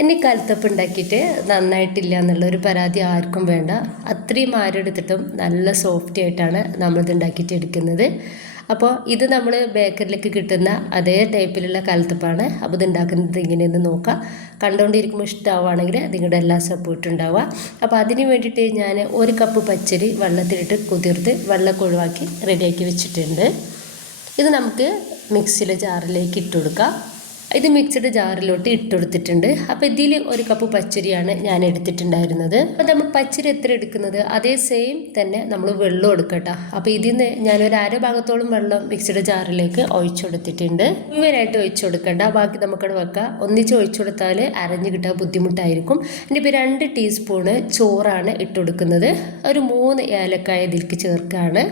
ഇനി കൽത്തപ്പം ഉണ്ടാക്കിയിട്ട് നന്നായിട്ടില്ല എന്നുള്ളൊരു പരാതി ആർക്കും വേണ്ട. അത്രയും ആരെടുത്തിട്ടും നല്ല സോഫ്റ്റ് ആയിട്ടാണ് നമ്മളിത് ഉണ്ടാക്കിയിട്ട് എടുക്കുന്നത്. അപ്പോൾ ഇത് നമ്മൾ ബേക്കറിലേക്ക് കിട്ടുന്ന അതേ ടൈപ്പിലുള്ള കൽത്തപ്പാണ്. അപ്പോൾ ഇത് ഉണ്ടാക്കുന്നത് ഇങ്ങനെയെന്ന് നോക്കാം. കണ്ടുകൊണ്ടിരിക്കുമ്പോൾ ഇഷ്ടമാവുകയാണെങ്കിൽ നിങ്ങളുടെ എല്ലാ സപ്പോർട്ടും ഉണ്ടാവുക. അപ്പോൾ അതിന് വേണ്ടിയിട്ട് ഞാൻ 1 കപ്പ് പച്ചരി വെള്ളത്തിലിട്ട് കുതിർത്ത് വെള്ളമൊക്കെ ഒഴിവാക്കി റെഡിയാക്കി വെച്ചിട്ടുണ്ട്. ഇത് നമുക്ക് മിക്സിയിലെ ജാറിലേക്ക് ഇട്ട് കൊടുക്കാം. ഇത് മിക്സിയുടെ ജാറിലോട്ട് ഇട്ടുകൊടുത്തിട്ടുണ്ട്. അപ്പോൾ ഇതിൽ 1 കപ്പ് പച്ചരിയാണ് ഞാൻ എടുത്തിട്ടുണ്ടായിരുന്നത്. അപ്പോൾ നമ്മൾ പച്ചരി എത്ര എടുക്കുന്നത് അതേ സെയിം തന്നെ നമ്മൾ വെള്ളം എടുക്കട്ടോ. അപ്പോൾ ഇതിൽ നിന്ന് ഞാനൊരു ഭാഗത്തോളം വെള്ളം മിക്സിയുടെ ജാറിലേക്ക് ഒഴിച്ചു കൊടുത്തിട്ടുണ്ട്. മുഴുവനായിട്ട് ഒഴിച്ചു കൊടുക്കണ്ട, ബാക്കി നമുക്കവിടെ വെക്കാം. ഒന്നിച്ച് ഒഴിച്ചു കൊടുത്താൽ അരഞ്ഞു കിട്ടാൻ ബുദ്ധിമുട്ടായിരിക്കും. ഇനിയിപ്പോൾ 2 ടീസ്പൂണ് ചോറാണ് ഇട്ട് കൊടുക്കുന്നത്. ഒരു 3 ഏലക്കായ ഇതിലേക്ക് ചേർക്കുകയാണ്.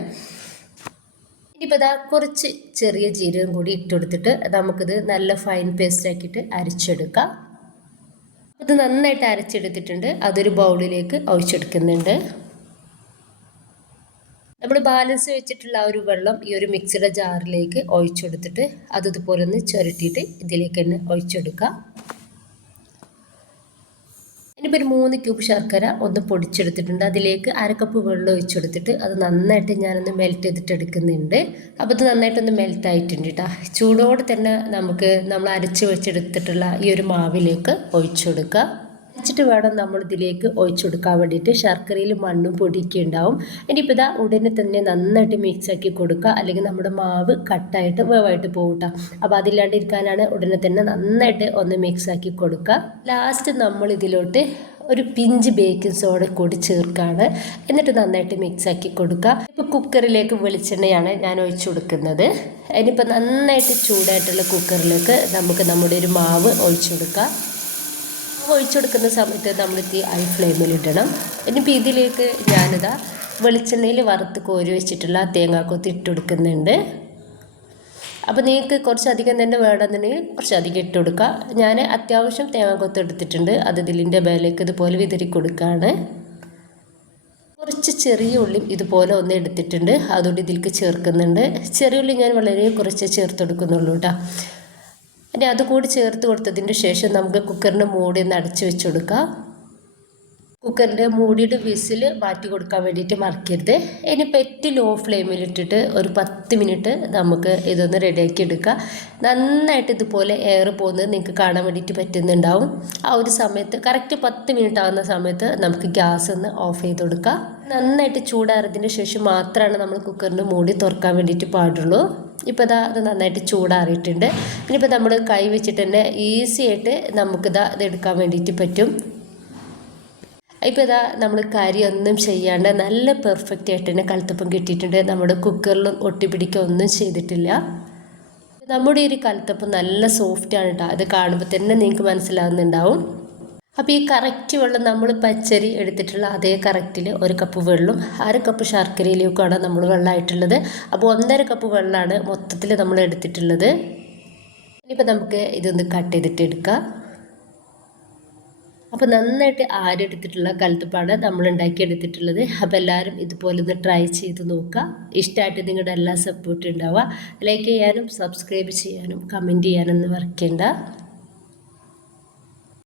ഇനിയിപ്പോൾ ഇതാ കുറച്ച് ചെറിയ ജീരകം കൂടി ഇട്ടുകൊടുത്തിട്ട് നമുക്കിത് നല്ല ഫൈൻ പേസ്റ്റ് ആക്കിയിട്ട് അരച്ചെടുക്കാം. ഇത് നന്നായിട്ട് അരച്ചെടുത്തിട്ടുണ്ട്. അതൊരു ബൗളിലേക്ക് ഒഴിച്ചെടുക്കുന്നുണ്ട്. നമ്മൾ ബാലൻസ് വെച്ചിട്ടുള്ള ആ ഒരു വെള്ളം ഈ ഒരു മിക്സിയുടെ ജാറിലേക്ക് ഒഴിച്ചെടുത്തിട്ട് അതുപോലെ ഒന്ന് ചുരട്ടിയിട്ട് ഇതിലേക്ക് തന്നെ ഒഴിച്ചെടുക്കാം. ഇനിയിപ്പോൾ ഒരു 3 ക്യൂബ് ശർക്കര ഒന്ന് പൊടിച്ചെടുത്തിട്ടുണ്ട്. അതിലേക്ക് 1 കപ്പ് വെള്ളം ഒഴിച്ചെടുത്തിട്ട് അത് നന്നായിട്ട് ഞാനൊന്ന് മെൽറ്റ് ചെയ്തിട്ട് എടുക്കുന്നുണ്ട്. അപ്പോൾ ഇത് നന്നായിട്ടൊന്ന് മെൽറ്റ് ആയിട്ടുണ്ട് കേട്ടോ. ചൂടോടെ തന്നെ നമ്മൾ അരച്ച് വെച്ചെടുത്തിട്ടുള്ള ഈ ഒരു മാവിലേക്ക് ഒഴിച്ചു കൊടുക്കുക. വെച്ചിട്ട് വേണം നമ്മൾ ഇതിലേക്ക് ഒഴിച്ചു കൊടുക്കാൻ വേണ്ടിയിട്ട്. ശർക്കരയിൽ മണ്ണും പൊടിയൊക്കെ ഉണ്ടാവും. ഇനിയിപ്പോൾ ഇതാ ഉടനെ തന്നെ നന്നായിട്ട് മിക്സ് ആക്കി കൊടുക്കുക, അല്ലെങ്കിൽ നമ്മുടെ മാവ് കട്ടായിട്ട് വേവായിട്ട് പോകട്ടോ. അപ്പോൾ അതില്ലാണ്ടിരിക്കാനാണ് ഉടനെ തന്നെ നന്നായിട്ട് ഒന്ന് മിക്സ് ആക്കി കൊടുക്കുക. ലാസ്റ്റ് നമ്മൾ ഇതിലോട്ട് ഒരു പിഞ്ച് ബേക്കിംഗ് സോഡ കൂടി ചേർക്കുകയാണ്. എന്നിട്ട് നന്നായിട്ട് മിക്സ് ആക്കി കൊടുക്കുക. ഇപ്പോൾ കുക്കറിലേക്ക് വെളിച്ചെണ്ണയാണ് ഞാൻ ഒഴിച്ചു കൊടുക്കുന്നത്. ഇനിയിപ്പോൾ നന്നായിട്ട് ചൂടായിട്ടുള്ള കുക്കറിലേക്ക് നമുക്ക് നമ്മുടെ ഒരു മാവ് ഒഴിച്ചു കൊടുക്കാം. ഒഴിച്ചു കൊടുക്കുന്ന സമയത്ത് നമ്മൾ തീ ഹൈ ഫ്ലെയിമിൽ ഇടണം. ഇനിയിപ്പോൾ ഇതിലേക്ക് ഞാനിതാ വെളിച്ചെണ്ണയിൽ വറുത്ത് കോരി വെച്ചിട്ടുള്ള തേങ്ങാക്കൊത്ത് ഇട്ട് കൊടുക്കുന്നുണ്ട്. അപ്പോൾ നിങ്ങൾക്ക് കുറച്ചധികം തന്നെ വേണമെന്നുണ്ടെങ്കിൽ കുറച്ചധികം ഇട്ട് കൊടുക്കുക. ഞാൻ അത്യാവശ്യം തേങ്ങാക്കൊത്ത് എടുത്തിട്ടുണ്ട്. അത് ഇതിലിൻ്റെ മേലേക്ക് ഇതുപോലെ വിതറി കൊടുക്കുകയാണ്. കുറച്ച് ചെറിയ ഉള്ളി ഇതുപോലെ ഒന്ന് എടുത്തിട്ടുണ്ട്, അതുകൊണ്ട് ഇതിലേക്ക് ചേർക്കുന്നുണ്ട്. ചെറിയ ഉള്ളി ഞാൻ വളരെ കുറച്ച് ചേർത്ത് കൊടുക്കുന്നുള്ളൂ കേട്ടോ. ഇനി അതുകൂടി ചേർത്ത് കൊടുത്തതിന് ശേഷം നമുക്ക് കുക്കറിൻ്റെ മൂടി ഒന്ന് അടച്ചു വെച്ച് കൊടുക്കാം. കുക്കറിൻ്റെ മൂടിയുടെ വിസിൽ മാറ്റി കൊടുക്കാൻ വേണ്ടിയിട്ട് മറക്കരുത്. ഇനി പെറ്റ് ലോ ഫ്ലെയിമിലിട്ടിട്ട് ഒരു 10 മിനിറ്റ് നമുക്ക് ഇതൊന്ന് റെഡിയാക്കി എടുക്കുക. നന്നായിട്ട് ഇതുപോലെ എയർ പോകുന്നത് നിങ്ങൾക്ക് കാണാൻ വേണ്ടിയിട്ട് പറ്റുന്നുണ്ടാവും. ആ ഒരു സമയത്ത് കറക്റ്റ് 10 മിനിറ്റ് ആകുന്ന സമയത്ത് നമുക്ക് ഗ്യാസ് ഒന്ന് ഓഫ് ചെയ്ത് കൊടുക്കുക. നന്നായിട്ട് ചൂടാറിയതിന് ശേഷം മാത്രമാണ് നമ്മൾ കുക്കറിൻ്റെ മൂടി തുറക്കാൻ വേണ്ടിയിട്ട് പാടുള്ളൂ. ഇപ്പോൾ അത് നന്നായിട്ട് ചൂടാറിയിട്ടുണ്ട്. ഇനിയിപ്പോൾ നമ്മൾ കൈ വെച്ചിട്ട് തന്നെ ഈസി ആയിട്ട് നമുക്കിത് എടുക്കാൻ വേണ്ടിയിട്ട് പറ്റും. ഇപ്പോൾ നമ്മൾ കറിയൊന്നും ചെയ്യാണ്ട് നല്ല പെർഫെക്റ്റ് ആയിട്ട് തന്നെ കൽത്തപ്പം കിട്ടിയിട്ടുണ്ട്. നമ്മുടെ കുക്കറിലും ഒട്ടിപ്പിടിക്കുക ഒന്നും ചെയ്തിട്ടില്ല. നമ്മുടെ ഈ കൽത്തപ്പം നല്ല സോഫ്റ്റാണ് കേട്ടോ. അത് കാണുമ്പോൾ തന്നെ നിങ്ങൾക്ക് മനസ്സിലാകുന്നുണ്ടാവും. അപ്പോൾ ഈ കറക്റ്റ് വെള്ളം നമ്മൾ പച്ചരി എടുത്തിട്ടുള്ള അതേ കറക്റ്റിൽ 1 കപ്പ് വെള്ളം 1/2 കപ്പ് ശർക്കരയിലേക്കാണ് നമ്മൾ വെള്ളമായിട്ടുള്ളത്. അപ്പോൾ 1.5 കപ്പ് വെള്ളമാണ് മൊത്തത്തിൽ നമ്മൾ എടുത്തിട്ടുള്ളത്. ഇനിയിപ്പോൾ നമുക്ക് ഇതൊന്ന് കട്ട് ചെയ്തിട്ട് എടുക്കാം. അപ്പോൾ നന്നായിട്ട് ആരെടുത്തിട്ടുള്ള കൽത്തപ്പാണ് നമ്മൾ ഉണ്ടാക്കിയെടുത്തിട്ടുള്ളത്. അപ്പോൾ എല്ലാവരും ഇതുപോലെ ഒന്ന് ട്രൈ ചെയ്ത് നോക്കുക. ഇഷ്ടമായിട്ട് നിങ്ങളുടെ എല്ലാ സപ്പോർട്ടും ഉണ്ടാവുക. ലൈക്ക് ചെയ്യാനും സബ്സ്ക്രൈബ് ചെയ്യാനും കമൻറ്റ് ചെയ്യാനൊന്നും മറക്കേണ്ട.